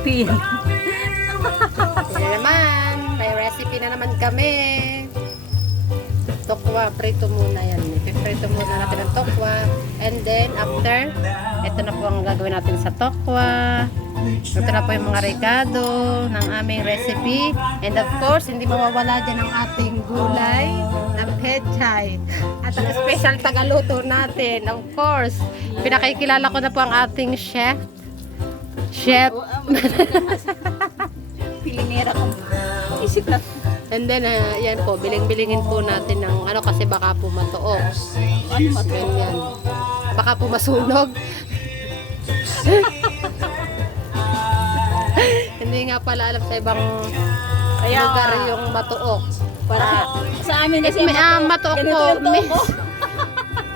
recipe. Yan naman, may recipe na naman kami. Tokwa, prito muna yan. Prito muna natin ang tokwa. And then, after, ito na po ang gagawin natin sa tokwa. Ito na po yung mga regado ng aming recipe. And of course, hindi mawawala dyan ang ating gulay na pechay. At ang special tagaluto natin, of course, pinakikilala ko na po ang ating chef. Chef. Pilinera ko. Isip na. And then, yan po, biling-bilingin po natin ng ano kasi baka po matuok. Ano matuok? Ganyan. Baka po masunog. Hindi nga pala alam sa ibang lugar yung matuok. Para sa amin kasi Matuok ganito po yung tuok means, ko.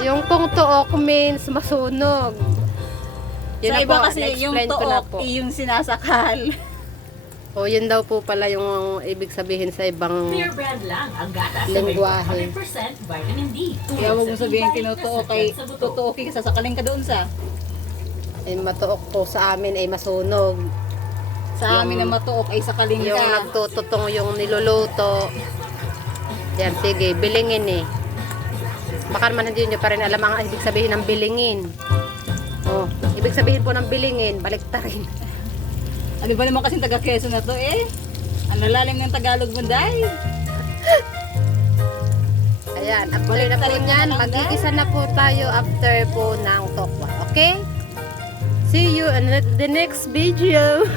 yung pong tuok means masunog. Yun Sa na iba po, kasi yung na-explain ko na tuok po. yung sinasakal. O, yun daw po pala yung ibig sabihin sa ibang Clear brand lang ang gatas na may lengguwahe. 100% vitamin D. Kaya huwag mo sabihin tinutuok kay tutuok ka, sasakalin ka doon sa. Eh, matuok po sa amin ay masunog. Sa amin na matuok ay sakalin Yung ka. nagtututong yung niluluto. Yan, sige, bilingin eh. Baka naman hindi nyo pa rin alam ang ibig sabihin ng bilingin. Oh, ibig sabihin po ng bilingin, baliktarin. Ano ba naman kasing taga Quezon na to eh? Ang lalim ng Tagalog mo dahil. Ayan, after na po yan, magigisa na po tayo after po ng tokwa. Okay? See you in the next video.